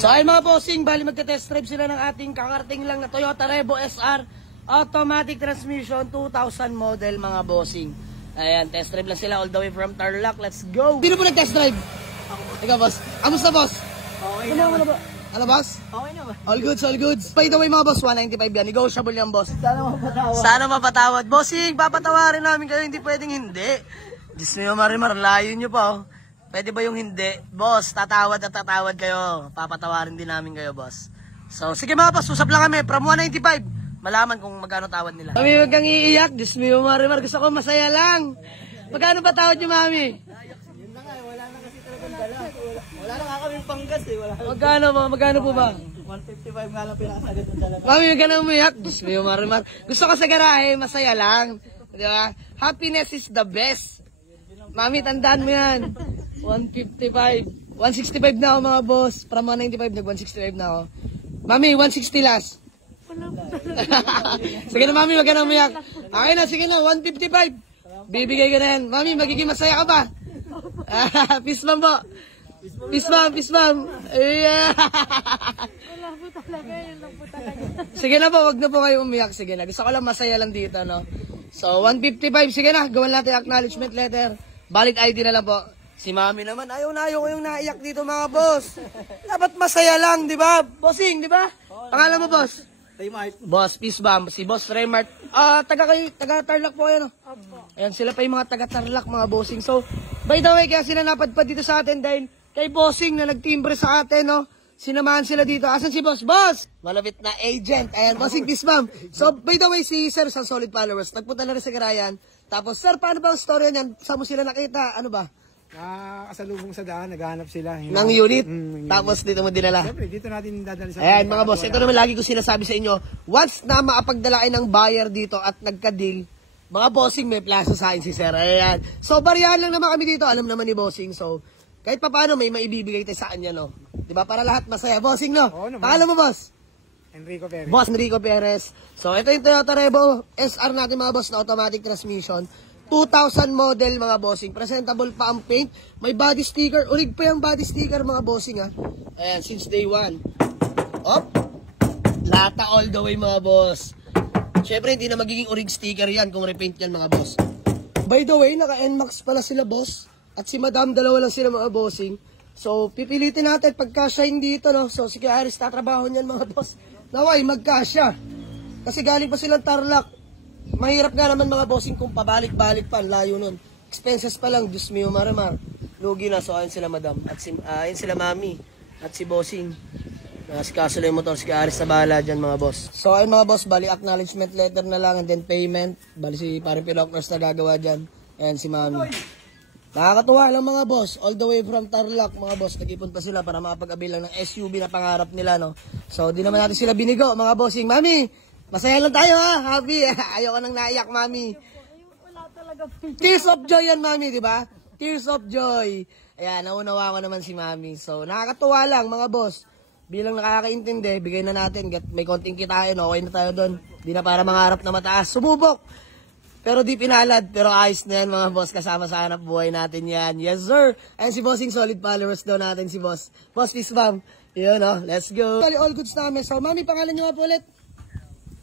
So ay mga bossing, bali magte-test drive sila ng ating kakarting lang na Toyota Revo SR automatic transmission 2000 model mga bossing. Ayan, test drive lang sila all the way from Tarlac. Let's go! Sino po nag-test drive? Ikaw boss. Kamusta boss? Okay naman. Ano boss? Okay naman. All goods, all goods. By the way mga boss, 195 yan. Negotiable yan boss. Sana mapatawad. Sana mapatawad. Bossing, papatawarin namin kayo. Hindi pwedeng hindi. Diyos nyo Marimar, layo nyo pa oh. Pwede ba yung hindi? Boss, tatawad at tatawad kayo. Papatawarin din namin kayo, boss. So, sige mga boss, usap lang kami. From 195, malaman kung magkano tawad nila. Mami, huwag kang iiyak. Diyos mo yung Marimar. Gusto ko masaya lang. Magkano ba tawad nyo, mami? Yun na nga, wala na kasi talagang dala. Wala na nga kaming panggas eh. Magkano po ba? 155 nga lang pinakasagot ng dala. Mami, huwag ka na umiyak. Diyos mo yung Marimar. Gusto ko sa garahe, masaya lang. Di ba? Happiness is the best. Mami, tandaan mo yan. 155. 165 na ako mga boss. From 195, nag-165 na ako. Mami, 160 last. Sige na mami, wag ka na umiyak. Okay na, sige na, 155. Bibigay ko na yan. Mami, magiging masaya ka pa. Peace bomb po. Peace bomb. Yeah. Wala po talaga, yun lang po talaga. Sige na po, wag na po kayo umiyak. Sige na, gusto ko lang masaya lang dito, no? So, 155. Sige na, gawan natin acknowledgement letter. Valid ID na lang po. Si mami naman, ayaw ko yung naiyak dito mga boss. Dapat masaya lang, di ba? Bossing, di ba? Pangalan mo, boss? Raymart. Boss, peace bomb. Si Boss Raymart. Taga Tarlac po kayo, no? Ayan, sila pa yung mga taga Tarlac, mga bossing. So, by the way, kaya sila napadpad dito sa atin dahil kay bossing na nagtimbre sa atin, no? Sinamahan sila dito. Asan si boss? Boss! Malapit na agent. Ayan, bossing, peace bomb. So, by the way, si sir sa solid followers. Nagpunta na rin sa Garayan. Tapos, sir, paano ba ang story niyan? Saan mo sila nakita? Ano ba? Kasalubong sa daan, naghahanap sila. Ng unit. Tapos dito mo dinala. Siyempre, dito natin dadali sa... Ayan mga boss, ito naman lagi ko sinasabi sa inyo. Once na maapagdala kayo ng buyer dito at nagka-deal, mga bossing may plaza sa akin si sir. Ayan. So, bariyahan lang naman kami dito. Alam naman ni bossing. So, kahit pa paano may maibibigay tayo sa kanya, no? Diba? Para lahat masaya. Bossing, no? Oo naman. Pangalan mo, boss? Enrico Perez. Boss Enrico Perez. So, ito yung Toyota Revo SR natin mga boss na automatic transmission. 2000 model mga bossing. Presentable pa ang paint. May body sticker. Urig pa yung body sticker mga bossing ha. Ayan, since day 1. Op. Lata all the way mga boss. Siyempre hindi na magiging urig sticker yan kung repaint yan mga boss. By the way, naka NMAX pala sila boss. At si madam, dalawa lang sila mga bossing. So, pipilitin natin pagka-shine dito, no? So, sige Aris, tatrabaho niyan mga boss. Naway, magkasya. Kasi galing pa silang Tarlac. Mahirap nga naman mga bossing kung pabalik-balik pa, layo nun. Expenses pa lang, Diyos mio Marimar. Lugi na, so ayun sila madam. At ayun sila mami. At si bossing. Si Kaso lang yung motor, si Aris na bahala dyan mga boss. So ayun mga boss, bali acknowledgement letter na lang and then payment. Bali si parang Pilokners na gagawa dyan. Ayan si mami. Nakakatuwa lang mga boss. All the way from Tarlac mga boss. Nag-ipon pa sila para makapag-abil lang ng SUV na pangarap nila, no? So di naman natin sila binigo mga bossing. Mami! Masaya lang tayo ha, happy. Ayoko nang naiyak, mami. Wala talaga po. Tears of joy yan, mami, di ba? Tears of joy. Ayan, naunawa ko naman si mami. So, nakakatuwa lang, mga boss. Bilang nakakaintindi, bigay na natin. May konting kitain, okay na tayo doon. Di na para mangarap na mataas. Sububok. Pero di pinalad. Pero ayos na yan, mga boss. Kasama sa hanap buhay natin yan. Yes, sir. Ayan si bossing solid followers daw natin si boss. Boss, peace bomb. Yun, no? Let's go. All goods namin. So, mami, pangalan nyo nga po ulit.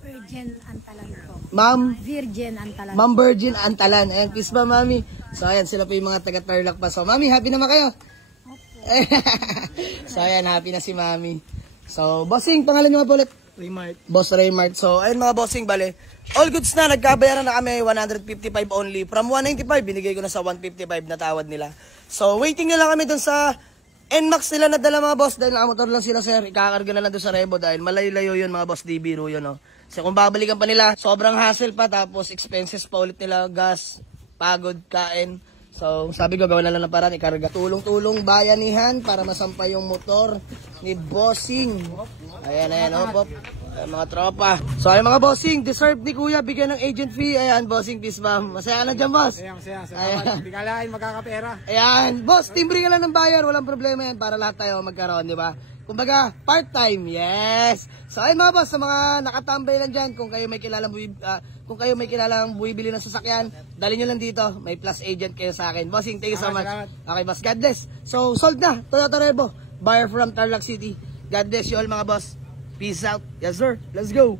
Virgin Antalan po. Ma'am? Virgin Antalan. Ma'am Virgin Antalan. Ayan, peace ba, mami? So, ayan, sila po yung mga taga-Tarlac pa. So, mami, happy naman kayo? So, ayan, happy na si mami. So, bossing, pangalan nyo nga po ulit? Raymart. Boss Raymart. So, ayun mga bossing, bale. All goods na, nagkabayaran na kami, 155 only. From 195, binigay ko na sa 155 na tawad nila. So, waiting na lang kami dun sa NMAX nila na dala mga boss. Dahil nakamotor lang sila, sir. Ikakarga na lang dun sa Revo dahil malayo-layo yun mga boss, di biro yun, no? So, kung babalikan pa nila, sobrang hassle pa, tapos expenses pa ulit nila, gas, pagod, kain. So, sabi ko, gawin na lang ng paraan, ikarga. Tulong-tulong bayanihan para masampay yung motor ni bossing. Ayan, op. Ayan, mga tropa. So, ayan mga bossing, deserve ni kuya, bigyan ng agent fee. Ayan, bossing, peace bomb. Masaya ka na dyan, boss. Masaya. Salamat. Hindi ka lain, magkakapera. Ayan, boss, timbre ka lang ng bayar, walang problema yan para lahat tayo magkaroon, di ba? Kumbaga, part-time, yes. So, ayun mga boss, sa mga nakatambay lang dyan, kung kayo may kilalang buibili ng sasakyan, dali nyo lang dito. May plus agent kayo sa akin. Bossing, thank you so much. Salamat. Okay, boss, God bless. So, sold na, Toyota Revo. Buyer from Tarlac City. God bless you all mga boss. Peace out. Yes sir. Let's go.